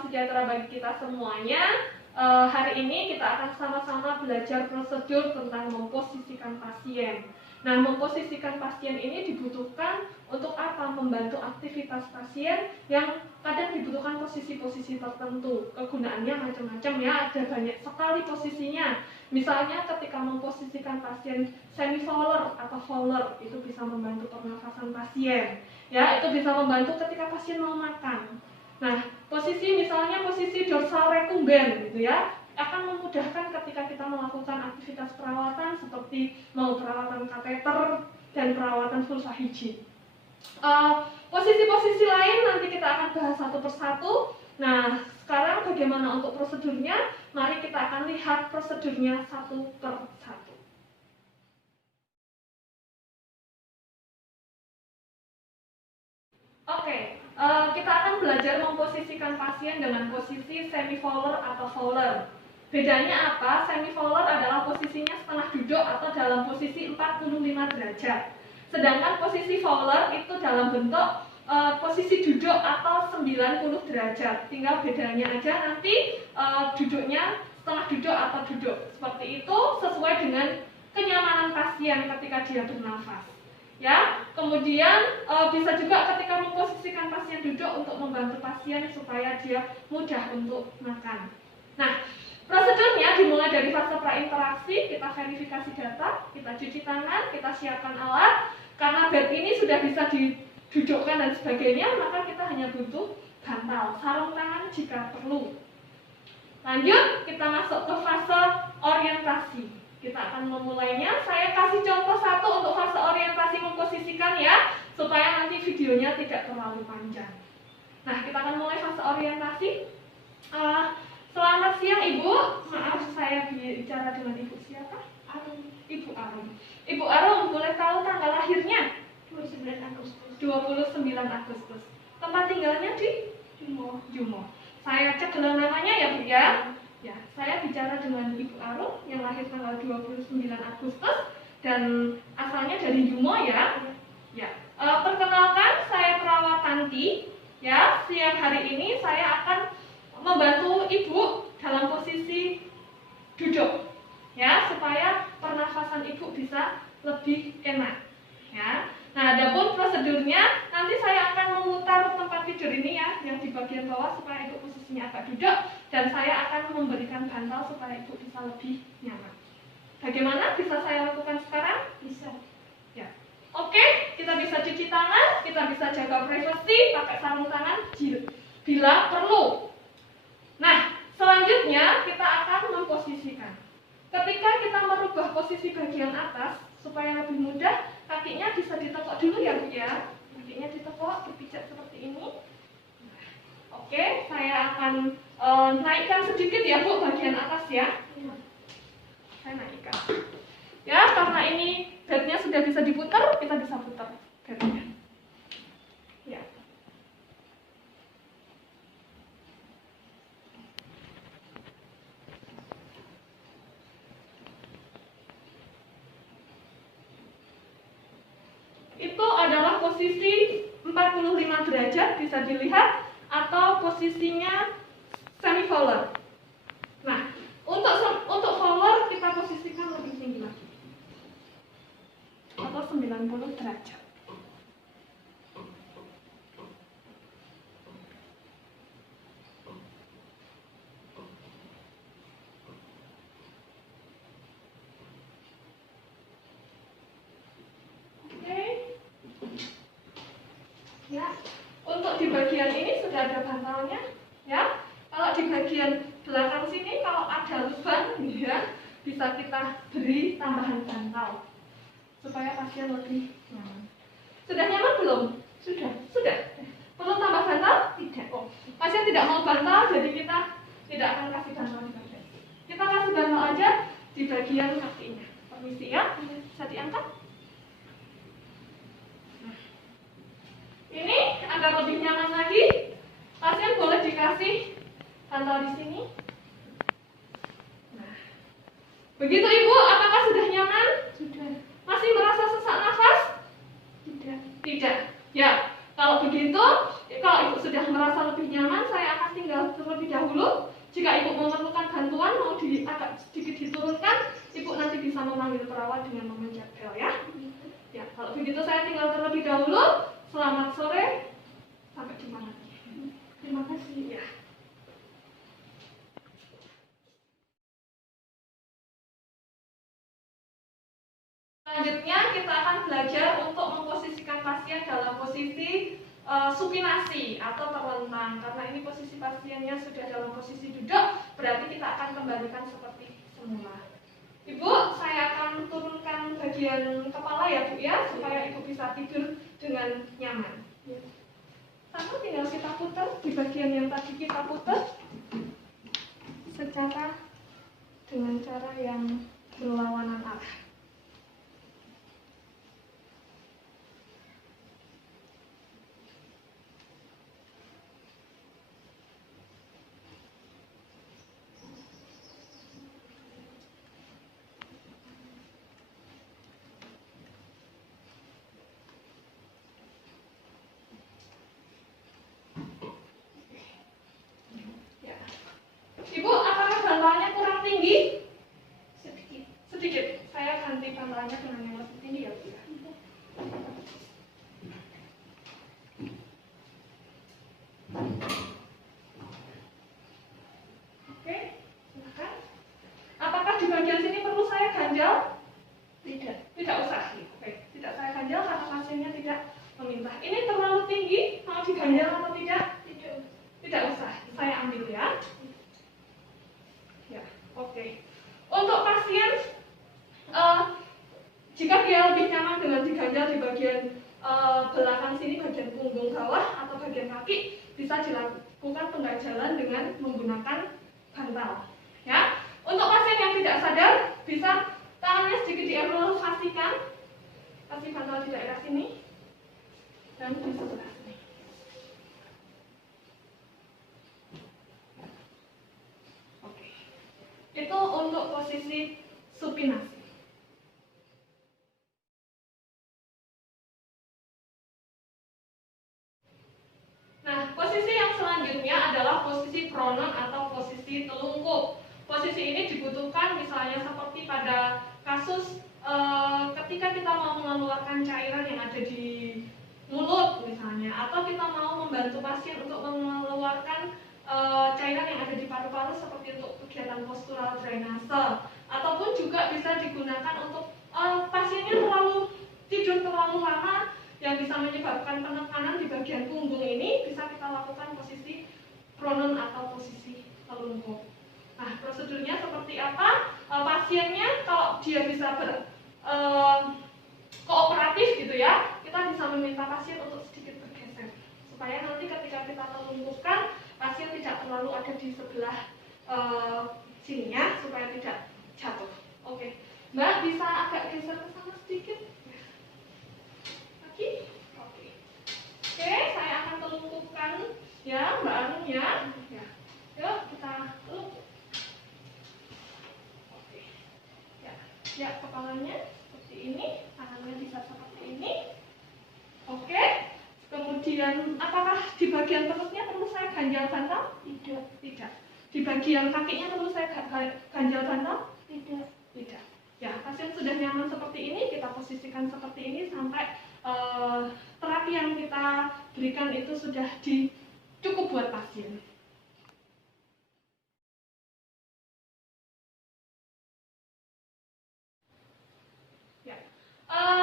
salam sejahtera bagi kita semuanya. Hari ini kita akan sama-sama belajar prosedur tentang memposisikan pasien. Nah, memposisikan pasien ini dibutuhkan untuk apa? Membantu aktivitas pasien yang kadang dibutuhkan posisi-posisi tertentu. Kegunaannya macam-macam ya, ada banyak sekali posisinya. Misalnya ketika memposisikan pasien semi-fowler atau fowler, itu bisa membantu pernafasan pasien. Ya, itu bisa membantu ketika pasien mau makan. Nah, misalnya posisi dorsal recumbens gitu ya, akan memudahkan ketika kita melakukan aktivitas perawatan seperti mau perawatan kateter dan perawatan vulva higien. Posisi-posisi lain nanti kita akan bahas satu persatu. Nah, sekarang bagaimana untuk prosedurnya? Mari kita akan lihat prosedurnya satu per satu. Oke, kita akan belajar memposisikan pasien dengan posisi semi-fowler atau fowler. Bedanya apa? Semi-fowler adalah posisinya setengah duduk atau dalam posisi 45 derajat. Sedangkan posisi fowler itu dalam bentuk posisi duduk atau 90 derajat. Tinggal bedanya aja nanti duduknya setengah duduk atau duduk. Seperti itu sesuai dengan kenyamanan pasien ketika dia bernafas. Ya, kemudian bisa juga ketika memposisikan pasien duduk untuk membantu pasien supaya dia mudah untuk makan. Nah, prosedurnya dimulai dari fase prainteraksi, kita verifikasi data, kita cuci tangan, kita siapkan alat. Karena bed ini sudah bisa didudukkan dan sebagainya, maka kita hanya butuh bantal, sarung tangan jika perlu. Lanjut, kita masuk ke fase orientasi. Kita akan memulainya. Saya kasih contoh satu untuk fase orientasi memposisikan ya, supaya nanti videonya tidak terlalu panjang. Nah, kita akan mulai fase orientasi. Selamat siang Ibu. Maaf, saya bicara dengan Ibu siapa? Arum. Ibu Arum. Ibu Arum, boleh tahu tanggal lahirnya? 29 Agustus. 29 Agustus. Tempat tinggalnya di Jumo. Saya cek gelang namanya ya Bu ya. Ya, saya bicara dengan Ibu Arum yang lahir tanggal 29 Agustus dan asalnya dari Jumo ya. Ya, perkenalkan saya perawat Tanti. Ya, siang hari ini saya akan membantu Ibu dalam posisi duduk. Ya, supaya pernafasan Ibu bisa lebih enak. Ya. Nah, adapun prosedurnya nanti saya akan memutar tempat tidur ini ya, yang di bagian bawah supaya Ibu posisinya agak duduk dan saya akan memberikan bantal supaya Ibu bisa lebih nyaman. Bagaimana bisa saya lakukan sekarang? Bisa. Ya. Oke, kita bisa cuci tangan, kita bisa jaga privasi pakai sarung tangan bila perlu. Nah, selanjutnya kita akan memposisikan. Ketika kita merubah posisi bagian atas supaya lebih mudah, kakinya bisa ditekuk dulu ya Bu ya. Kakinya ditekuk, dipijat seperti ini. Oke, saya akan naikkan sedikit ya Bu bagian atas ya. Saya naikkan. Ya, karena ini bednya sudah bisa diputar, kita bisa putar bednya. Ya. Itu adalah posisi 45 derajat bisa dilihat atau posisinya semi-fowler. Nah, untuk fowler kita posisikan lebih tinggi lagi atau 90 derajat. Ya, untuk di bagian ini sudah ada bantalnya, ya. Kalau di bagian belakang sini kalau ada lubang, ya, bisa kita beri tambahan bantal supaya pasien lebih nyaman. Sudah nyaman belum? Sudah. Perlu tambah bantal? Tidak. Oh, pasien tidak mau bantal, jadi kita tidak akan kasih bantal di bagian. Kita kasih bantal aja di bagian kakinya. Permisi ya, bisa diangkat. Ini agar lebih nyaman lagi, pasien boleh dikasih bantal di sini. Nah, begitu Ibu, apakah sudah nyaman? Sudah. Masih merasa sesak nafas? Tidak. Ya, kalau begitu, kalau Ibu sudah merasa lebih nyaman, saya akan tinggal turun memanggil perawat dengan memencet bel ya. Ya, kalau begitu saya tinggal terlebih dahulu. Selamat sore. Sampai jumpa lagi. Terima kasih ya. Selanjutnya kita akan belajar untuk memposisikan pasien dalam posisi supinasi atau terlentang. Karena ini posisi pasiennya sudah dalam posisi duduk, berarti kita akan kembalikan seperti semula. Ibu, saya akan turunkan bagian kepala ya Bu ya, supaya Ibu bisa tidur dengan nyaman. Sama tinggal kita putar di bagian yang tadi kita putar secara dengan cara yang berlawanan arah. Ibu, apakah bantalnya kurang tinggi? Sedikit. Sedikit. Saya ganti bantalnya dengan yang lebih tinggi ya, Bu. Oke, silakan. Apakah di bagian sini perlu saya ganjal? Tidak. Tidak usah. Oke, tidak saya ganjal karena pasiennya tidak meminta. Ini terlalu tinggi, mau diganjal atau tidak? Tidak. Tidak usah. Saya ambil ya. Ya, oke. Untuk pasien, jika dia lebih nyaman dengan diganjal di bagian belakang sini, bagian punggung bawah atau bagian kaki, bisa dilakukan pengganjalan dengan menggunakan bantal. Ya, untuk pasien yang tidak sadar, bisa tangannya sedikit dievaluasikan, kasih bantal di daerah sini dan di sebelah sini. Itu untuk posisi supinasi. Nah, posisi yang selanjutnya adalah posisi pronon atau posisi telungkup. Posisi ini dibutuhkan misalnya seperti pada kasus ketika kita mau mengeluarkan cairan yang ada di mulut misalnya, atau kita mau membantu pasien untuk mengeluarkan cairan yang ada di paru-paru seperti untuk kegiatan postural drainase, ataupun juga bisa digunakan untuk pasiennya tidur terlalu lama yang bisa menyebabkan penekanan di bagian punggung ini, bisa kita lakukan posisi pronon atau posisi telungkup. Nah, prosedurnya seperti apa? Pasiennya kalau dia bisa kooperatif gitu ya, kita bisa meminta pasien untuk sedikit bergeser supaya nanti ketika kita telungkupkan, pasien tidak terlalu ada di sebelah sininya supaya tidak jatuh. Oke, Mbak bisa agak geser ke sana sedikit. Lagi? Oke. Oke, saya akan telungkupkan ya Mbak Anung ya. Yuk kita telungkup. Oke. Ya kepalanya seperti ini, tangannya bisa seperti ini. Oke. Kemudian apakah di bagian perutnya perlu saya ganjal bantal? Tidak. Tidak. Di bagian kakinya perlu saya ganjal bantal? Tidak. Tidak. Ya, pasien sudah nyaman seperti ini, kita posisikan seperti ini sampai terapi yang kita berikan itu sudah cukup buat pasien.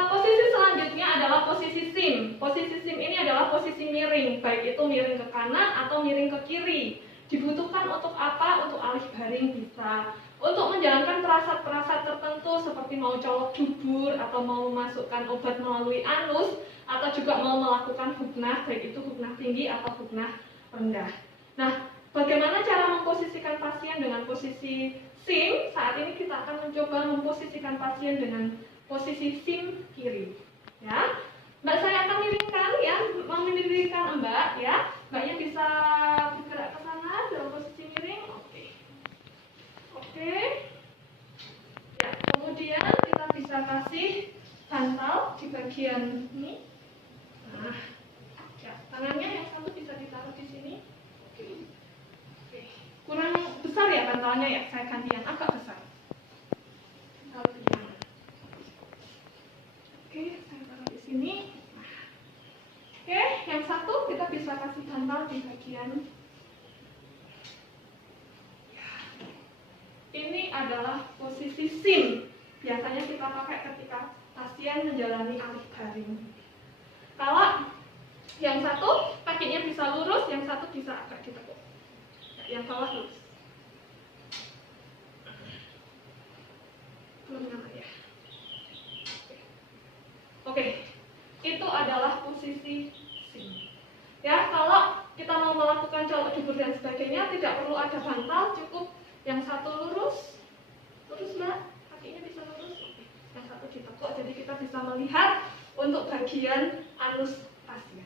Posisi selanjutnya adalah posisi SIM. Posisi SIM ini adalah posisi miring, baik itu miring ke kanan atau miring ke kiri. Dibutuhkan untuk apa? Untuk alih baring bisa. Untuk menjalankan perasat-perasat tertentu seperti mau colok dubur atau mau memasukkan obat melalui anus atau juga mau melakukan hupnah, baik itu hupnah tinggi atau hupnah rendah. Nah, bagaimana cara memposisikan pasien dengan posisi SIM? Saat ini kita akan mencoba memposisikan pasien dengan posisi SIM kiri. Ya, Mbak saya akan miringkan ya, memiringkan Mbak ya. Mbaknya bisa bergerak ke sana dalam posisi miring. Oke. Oke. Ya, kemudian kita bisa kasih bantal di bagian ini. Nah, ya, tangannya yang satu bisa ditaruh di sini. Oke. Oke. Kurang besar ya bantalnya ya, saya ganti yang agak besar. Taruh di mana? kita kasih bantal di bagian. Ini adalah posisi SIM. Biasanya kita pakai ketika pasien menjalani alih baring. Kalau yang satu kakinya bisa lurus, yang satu bisa agak ditekuk. Yang bawah lurus. Belum nyaman ya. Oke, itu adalah posisi SIM. Ya, kalau kita mau melakukan colok dubur dan sebagainya, tidak perlu ada bantal, cukup yang satu lurus, Mbak, kakinya bisa lurus. Oke. Yang satu ditekuk, jadi kita bisa melihat untuk bagian anus pasien.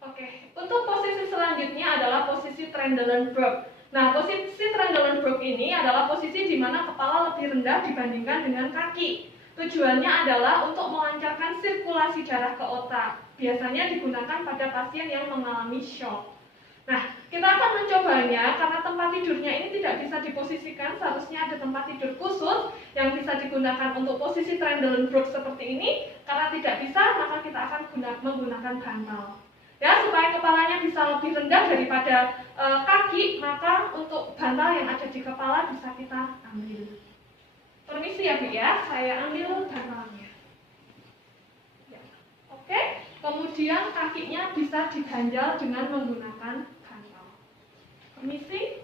Oke, untuk posisi selanjutnya adalah posisi Trendelenburg. Nah, posisi Trendelenburg ini adalah posisi di mana kepala lebih rendah dibandingkan dengan kaki. Tujuannya adalah untuk melancarkan sirkulasi darah ke otak. Biasanya digunakan pada pasien yang mengalami shock. Nah, kita akan mencobanya karena tempat tidurnya ini tidak bisa diposisikan. Seharusnya ada tempat tidur khusus yang bisa digunakan untuk posisi Trendelenburg seperti ini. Karena tidak bisa, maka kita akan menggunakan bantal. Ya, supaya kepalanya bisa lebih rendah daripada kaki, maka untuk bantal yang ada di kepala bisa kita ambil. Permisi ya Bu ya, saya ambil bantalnya. Ya. Oke, kemudian kakinya bisa diganjal dengan menggunakan bantal. Permisi.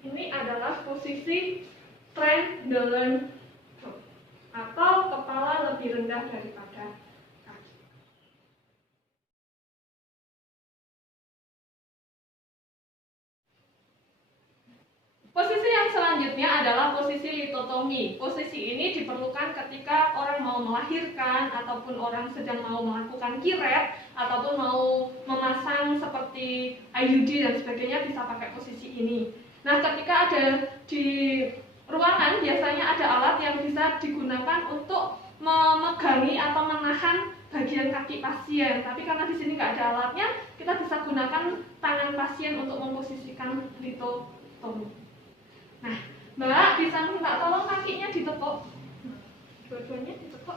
Ini adalah posisi Trendelenburg atau kepala lebih rendah daripada kaki. Posisi yang selanjutnya adalah posisi litotomi. Posisi ini diperlukan ketika orang mau melahirkan ataupun orang sedang mau melakukan kiret ataupun mau memasang seperti IUD dan sebagainya, bisa pakai posisi ini. Nah, ketika ada di ruangan biasanya ada alat yang bisa digunakan untuk memegangi atau menahan bagian kaki pasien. Tapi karena di sini nggak ada alatnya, kita bisa gunakan tangan pasien untuk memposisikan litotomi. Nah, Mbak bisa minta tolong kakinya ditekuk. Dua-duanya ditekuk.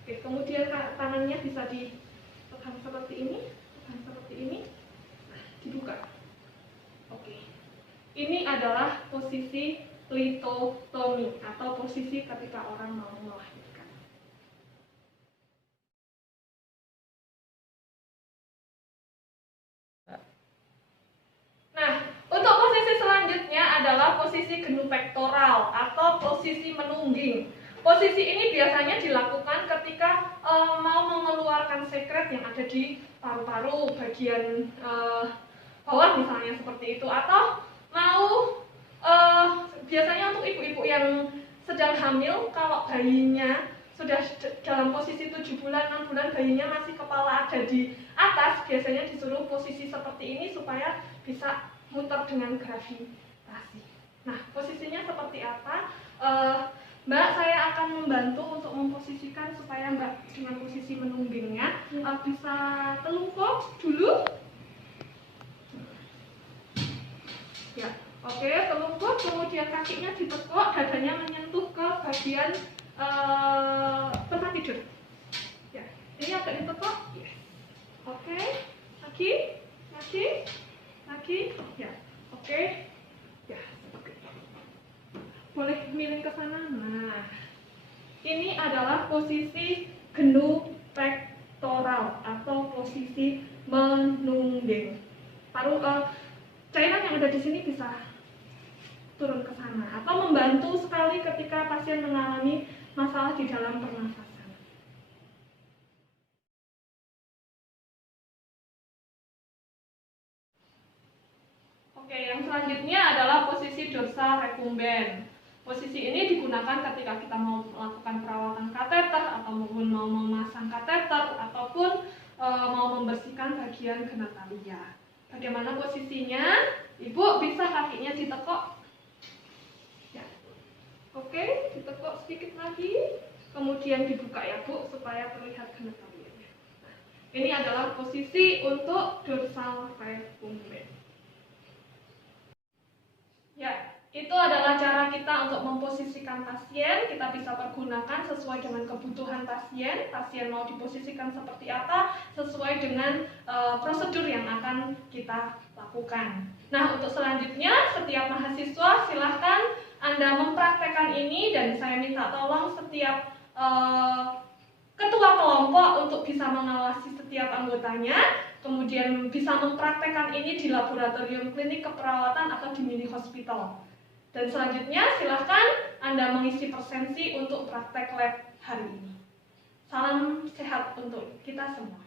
Oke, kemudian tangannya bisa ditekan seperti ini, Nah, dibuka. Oke. Ini adalah posisi litotomi atau posisi ketika orang mau melahirkan. Nah, untuk posisi selanjutnya adalah posisi genu pektoral atau posisi menungging. Posisi ini biasanya dilakukan ketika mau mengeluarkan sekret yang ada di paru-paru bagian bawah misalnya seperti itu, atau mau biasanya untuk ibu-ibu yang sedang hamil, kalau bayinya sudah dalam posisi 7 bulan, 6 bulan, bayinya masih kepala ada di atas, biasanya disuruh posisi seperti ini supaya bisa muter dengan gravitasi. Nah, posisinya seperti apa? Mbak, saya akan membantu untuk memposisikan supaya Mbak dengan posisi menunggingnya bisa telungkup dulu. Ya, oke, telungkup, kemudian kakinya ditekuk, dadanya menyentuh ke bagian tempat tidur. Ya, ini agak ditekuk. Yes. Oke, lagi, ya, oke, ya, boleh miring ke sana. Nah, ini adalah posisi genu pektoral atau posisi menungging. Cairan yang ada di sini bisa turun ke sana atau membantu sekali ketika pasien mengalami masalah di dalam pernafasan. Oke, yang selanjutnya adalah posisi dorsal recumbens. Posisi ini digunakan ketika kita mau melakukan perawatan kateter ataupun mau memasang kateter ataupun mau membersihkan bagian genitalia. Bagaimana posisinya? Ibu bisa kakinya ditekuk. Ya. Oke, ditekuk sedikit lagi. Kemudian dibuka ya Bu, supaya terlihat genetawiannya. Nah, ini adalah posisi untuk dorsal movement. Ya, itu adalah cara kita untuk memposisikan pasien. Kita bisa pergunakan sesuai dengan kebutuhan pasien. Pasien mau diposisikan seperti apa, sesuai dengan prosedur yang akan kita lakukan. Nah, untuk selanjutnya, setiap mahasiswa silahkan Anda mempraktekkan ini, dan saya minta tolong setiap ketua kelompok untuk bisa mengawasi setiap anggotanya, kemudian bisa mempraktekkan ini di laboratorium klinik keperawatan atau di mini hospital. Dan selanjutnya silahkan Anda mengisi presensi untuk praktek lab hari ini. Salam sehat untuk kita semua.